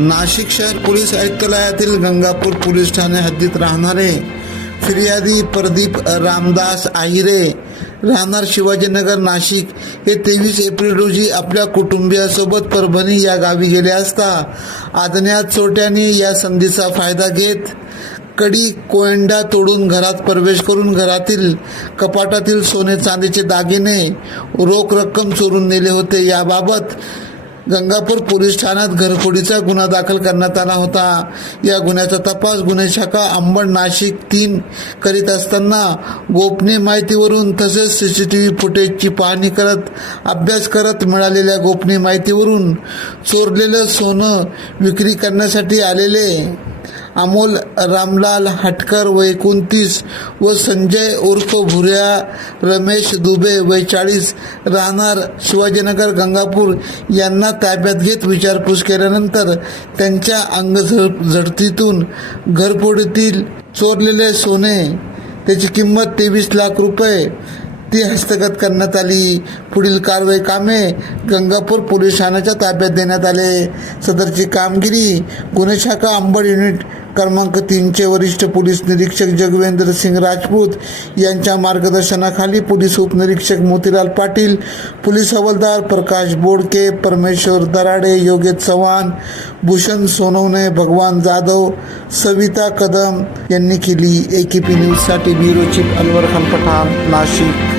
नाशिक शहर police आयुक्तालयातील Gangapur police Thane हद्दीत राहणारे फिर्यादी प्रदीप रामदास आहिरे राहणार शिवाजीनगर नाशिक हे 23 एप्रिल रोजी आपल्या कुटुंबियासोबत परभणी या गावी गेले असता अज्ञात चोरट्यांनी या संधीचा फायदा घेत कडी कोयंडा तोडून घरात प्रवेश करून घरातील कपाटातील सोने चांदीचे दागिने रोख रक्कम चोरून नेले होते। याबाबत गंगापूर पोलीस ठाण्यात घरफोडीचा गुन्हा दाखल करण्यात आला होता। या गुन्ह्याचा तपास गुन्हे शाखा अंबड नाशिक 3 करीत असताना गोपनीय माहितीवरून तसेच सीसीटीव्ही फुटेजची पाहणी करत अभ्यास करत मिळालेल्या गोपनीय माहितीवरून चोरलेलं सोनं विक्री करण्यासाठी आलेले अमोल रामलाल हटकर वय 29 व संजय उर्फ भुर्या रमेश दुबे वय 40 राहणार शिवाजीनगर गंगापूर यांना ताब्यात घेत विचारपूस केल्यानंतर त्यांच्या अंगझडतीतून घरफोडीतील चोरलेले सोने त्याची किंमत 23 लाख रुपये ती हस्तगत करण्यात आली। पुढील कारवाई कामे गंगापूर पोलीस ठाण्याच्या ताब्यात देण्यात आले। सदरची कामगिरी गुन्हे शाखा अंबड युनिट क्रमांक 3चे वरिष्ठ पोलीस निरीक्षक जगवेंद्र सिंग राजपूत यांच्या मार्गदर्शनाखाली पोलीस उपनिरीक्षक मोतीलाल पाटील, पोलीस हवालदार प्रकाश बोडके, परमेश्वर दराडे, योगेश चव्हाण, भूषण सोनवणे, भगवान जाधव, सविता कदम यांनी केली। AKP न्यूजसाठी ब्युरो चीफ अनवर खान पठाण, नाशिक।